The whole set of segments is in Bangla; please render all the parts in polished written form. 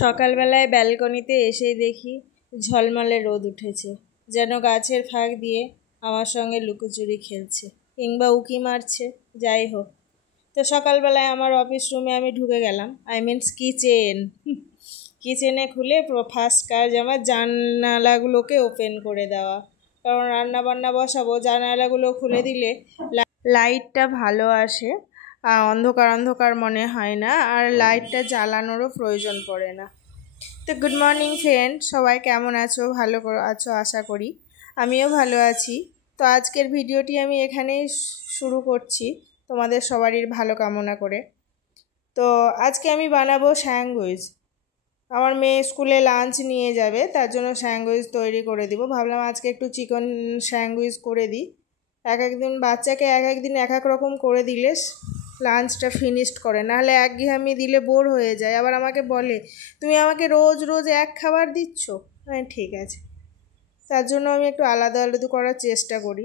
সকালবেলায় ব্যালকনিতে এসেই দেখি ঝলমলে রোদ উঠেছে, যেন গাছের ফাঁক দিয়ে আমার সঙ্গে লুকোচুরি খেলছে কিংবা উকি মারছে। যাই হোক, তো সকালবেলায় আমার অফিস রুমে আমি ঢুকে গেলাম, কিচেনে খুলে ফার্স্ট কাজ আমার জানালাগুলোকে ওপেন করে দেওয়া, কারণ রান্না বান্না বসাবো। জানালাগুলো খুলে দিলে লাইটটা ভালো আসে, আর অন্ধকার অন্ধকার মনে হয় না, আর লাইটটা জ্বালানোরও প্রয়োজন পড়ে না। তো গুড মর্নিং ফ্রেন্ড, সবাই কেমন আছো? ভালো আছো আশা করি। আমিও ভালো আছি। তো আজকের ভিডিওটি আমি এখানেই শুরু করছি, তোমাদের সবারই ভালো কামনা করে। তো আজকে আমি বানাবো স্যান্ডউইচ। আমার মেয়ে স্কুলে লাঞ্চ নিয়ে যাবে, তার জন্য স্যান্ডউইচ তৈরি করে দিব। ভাবলাম আজকে একটু চিকেন স্যান্ডউইচ করে দিই। এক একদিন বাচ্চাকে এক একদিন এক এক রকম করে দিলে লাঞ্চটা ফিনিশড করে, নাহলে একঘেয়েমি দিলে বোর হয়ে যায়। আবার আমাকে বলে, তুমি আমাকে রোজ রোজ এক খাবার দিচ্ছ। হ্যাঁ ঠিক আছে, তার জন্য আমি একটু আলাদা আলাদা করার চেষ্টা করি।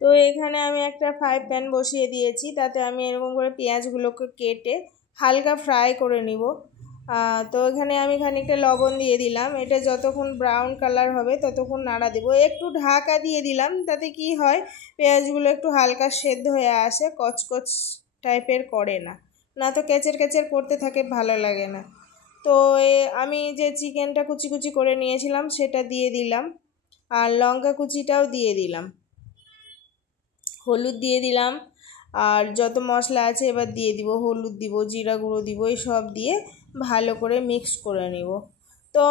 তো এখানে আমি একটা ফ্রাই প্যান বসিয়ে দিয়েছি, তাতে আমি এরকম করে পেঁয়াজগুলোকে কেটে হালকা ফ্রাই করে নিব। তো এখানে আমি খানিকটা লবণ দিয়ে দিলাম। এটা যতক্ষণ ব্রাউন কালার হবে ততক্ষণ নাড়া দেবো। একটু ঢাকা দিয়ে দিলাম, তাতে কি হয়, পেঁয়াজগুলো একটু হালকা সেদ্ধ হয়ে আসে, কচকচ টাইপের করে না, না তো কেচের কেচের করতে থাকে, ভালো লাগে না। তো আমি যে চিকেনটা কুচি কুচি করে নিয়েছিলাম সেটা দিয়ে দিলাম, আর লঙ্কা কুচিটাও দিয়ে দিলাম, হলুদ দিয়ে দিলাম, আর যত মশলা আছে এবার দিয়ে দিব। হলুদ দিব, জিরা গুঁড়ো দিব, এই সব দিয়ে ভালো করে মিক্স করে নিব। তো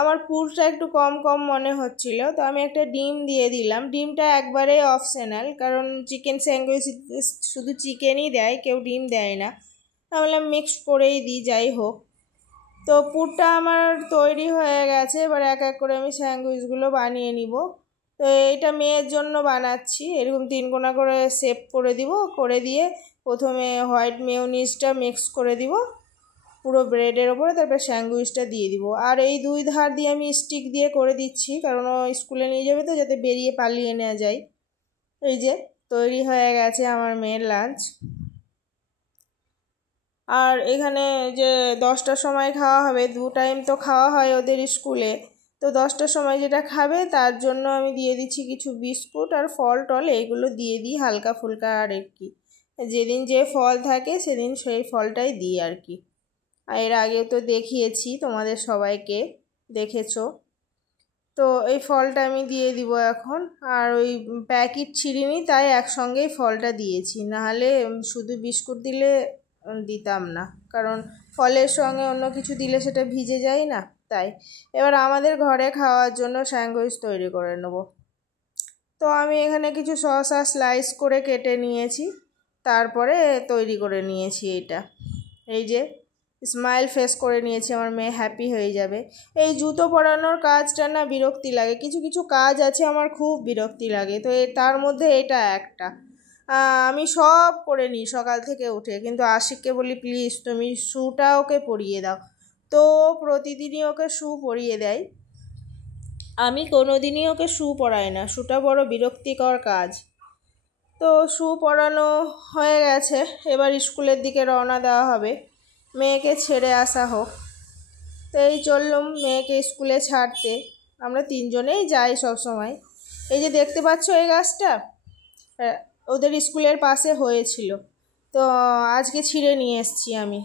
আমার পুরটা একটু কম কম মনে হচ্ছিল, তো আমি একটা ডিম দিয়ে দিলাম। ডিমটা একবারে অপশনাল, কারণ চিকেন স্যান্ডউইচ শুধু চিকেনই দেয়, কেউ ডিম দেয় না। তাহলে মিক্স করেই দিই, যাই হোক। তো পুরটা আমার তৈরি হয়ে গেছে, এবার এক এক করে আমি স্যান্ডউইচগুলো বানিয়ে নিব। তো এটা মেয়ের জন্য বানাচ্ছি। এরকম 3 কোনা করে শেপ করে দিব, করে দিয়ে প্রথমে হোয়াইট মেয়োনিজটা মিক্স করে দিব পুরো ব্রেডের ওপরে, তারপর স্যান্ডউইচটা দিয়ে দিব। আর এই 2 ধার দিয়ে আমি স্টিক দিয়ে করে দিচ্ছি, কারণ ও স্কুলে নিয়ে যাবে, তো যাতে বেরিয়ে পালিয়ে নেওয়া যায়। এই যে তৈরি হয়ে গেছে আমার মেয়ের লাঞ্চ। আর এখানে যে 10টার সময় খাওয়া হবে, 2 টাইম তো খাওয়া হয় ওদের স্কুলে, তো 10টার সময় যেটা খাবে তার জন্য আমি দিয়ে দিচ্ছি কিছু বিস্কুট আর ফল টল, এইগুলো দিয়ে দিই হালকা ফুলকা। আর কি, যেদিন যে ফল থাকে সেদিন সেই ফলটাই দিই আর কি। আর এর আগেও তো দেখিয়েছি তোমাদের সবাইকে, দেখেছো। তো এই ফলটা আমি দিয়ে দিব এখন। আর ওই প্যাকেট ছিঁড়িনি, তাই একসঙ্গেই ফলটা দিয়েছি, নাহলে শুধু বিস্কুট দিলে দিতাম না, কারণ ফলের সঙ্গে অন্য কিছু দিলে সেটা ভিজে যায় না। তাই এবার আমাদের ঘরে খাওয়ার জন্য স্যান্ডউইচ তৈরি করে নেব। তো আমি এখানে কিছু শসা স্লাইস করে কেটে নিয়েছি, তারপরে তৈরি করে নিয়েছি এটা। এই যে স্মাইল ফেস করে নিয়েছি, আমার মেয়ে হ্যাপি হয়ে যাবে। এই জুতো পরানোর কাজটা না বিরক্তি লাগে, কিছু কিছু কাজ আছে আমার খুব বিরক্তি লাগে, তো তার মধ্যে এটা একটা। আমি সব করে নিই সকাল থেকে উঠে, কিন্তু আশিককে বলি প্লিজ তুমি শ্যুটা ওকে পরিয়ে দাও, তো প্রতিদিনই ওকে শ্যু পরিয়ে দেয়। আমি কোনোদিনই ওকে শ্যু পরাই না, শ্যুটা বড় বিরক্তিকর কাজ। তো শ্যু পরানো হয়ে গেছে, এবার স্কুলের দিকে রওনা দেওয়া হবে, মেয়েকে ছেড়ে আসা হোক। তো এই চললুম মেয়েকে স্কুলে ছাড়তে। আমরা 3 জনেই যাই সব সময়। এই যে দেখতে পাচ্ছ এই গাছটা, ওদের স্কুলের পাশে হয়েছিল, তো আজকে ছিঁড়ে নিয়ে এসেছি আমি।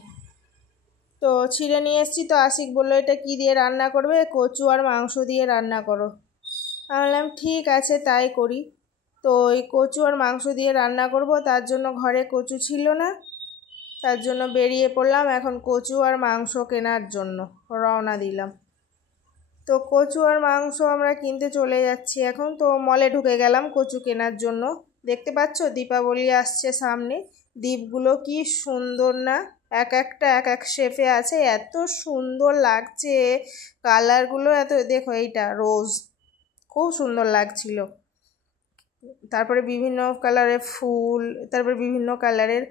তো ছিঁড়ে নিয়ে এসেছি, তো আশিক বললো এটা কি দিয়ে রান্না করবে? কচু আর মাংস দিয়ে রান্না করো। আমি বললাম ঠিক আছে তাই করি। তো ওই কচু আর মাংস দিয়ে রান্না করব, তার জন্য ঘরে কচু ছিল না, তার জন্য বেরিয়ে পড়লাম এখন কচু আর মাংস কেনার জন্য রওনা দিলাম। তো কচু আর মাংস আমরা কিনতে চলে যাচ্ছি এখন। তো মলে ঢুকে গেলাম কচু কেনার জন্য। দেখতে পাচ্ছ দীপাবলি আসছে সামনে, দ্বীপগুলো কি সুন্দর না, এক একটা এক এক শেপে আছে, এত সুন্দর লাগছে কালারগুলো। এত দেখো, এইটা রোজ, খুব সুন্দর লাগছিল। তারপরে বিভিন্ন কালারের ফুল, তারপরে বিভিন্ন কালারের।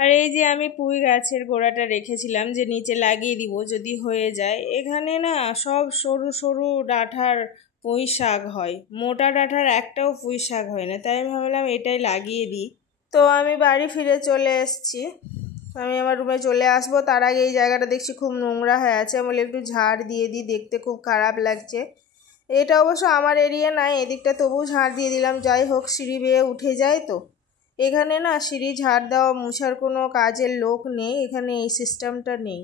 আর এই যে আমি পুঁই গাছের গোড়াটা রেখেছিলাম যে নিচে লাগিয়ে দিব যদি হয়ে যায়। এখানে না সব সরু সরু ডাঁঠার পুঁই শাক হয়, মোটা ডাঁঠার একটাও পুঁই শাক হয় না, তাই আমি ভাবলাম এটাই লাগিয়ে দিই। তো আমি বাড়ি ফিরে চলে এসেছি। আমি আমার রুমে চলে আসবো। তার আগে এই জায়গাটা দেখছি খুব নোংরা হয়ে আছে, আমি বলে একটু ঝাড় দিয়ে দিই, দেখতে খুব খারাপ লাগছে। এটা অবশ্য আমার এরিয়া নাই, এদিকটা তবু ঝাড় দিয়ে দিলাম। যাই হোক, সিঁড়ি বেয়ে উঠে যায় তো, এখানে না সিঁড়ি ঝাড় দেওয়া মুছার কোনো কাজের লোক নেই, এখানে এই সিস্টেমটা নেই।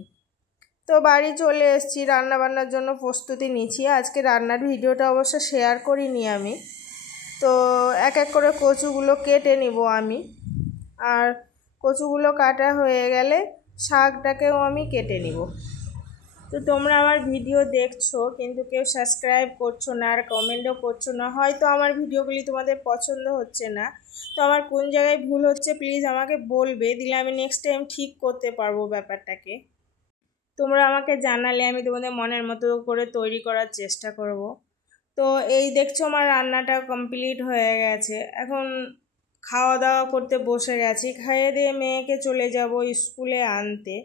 তো বাড়ি চলে এসেছি, রান্নাবান্নার জন্য প্রস্তুতি নিচ্ছি। আজকে রান্নার ভিডিওটা অবশ্য শেয়ার করিনি আমি। তো এক এক করে কচুগুলো কেটে নিব আমি, আর কচুগুলো কাটা হয়ে গেলে শাকটাকেও আমি কেটে নিব। তো তোমরা আমার ভিডিও দেখছো কিন্তু কেউ সাবস্ক্রাইব করছো না আর কমেন্টও করছো না, হয়তো আমার ভিডিওগুলি তোমাদের পছন্দ হচ্ছে না। তো আমার কোন জায়গায় ভুল হচ্ছে প্লিজ আমাকে বলবে, দিলে আমি নেক্সট টাইম ঠিক করতে পারবো ব্যাপারটাকে। তোমরা আমাকে জানালে আমি তোমাদের মনের মতো করে তৈরি করার চেষ্টা করব। তো এই দেখছো আমার রান্নাটা কমপ্লিট হয়ে গেছে, এখন খাওয়া দাওয়া করতে বসে গেছি। খাইয়ে দিয়ে মেয়েকে চলে যাব স্কুলে আনতে।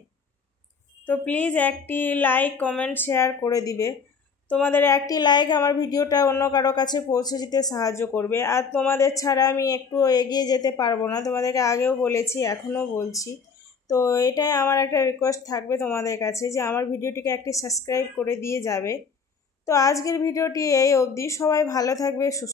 তো প্লিজ একটি লাইক কমেন্ট শেয়ার করে দিবে। তোমাদের একটি লাইক আমার ভিডিওটা অন্য কারো কাছে পৌঁছে দিতে সাহায্য করবে। আর তোমাদের ছাড়া আমি একটু এগিয়ে যেতে পারবো না, তোমাদেরকে আগেও বলেছি এখনও বলছি। তো এটাই আমার একটা রিকোয়েস্ট থাকবে তোমাদের কাছে, যে আমার ভিডিওটিকে একটি সাবস্ক্রাইব করে দিয়ে যাবে। তো আজকের ভিডিওটি এই অবধি। সবাই ভালো থাকবে, সুস্থ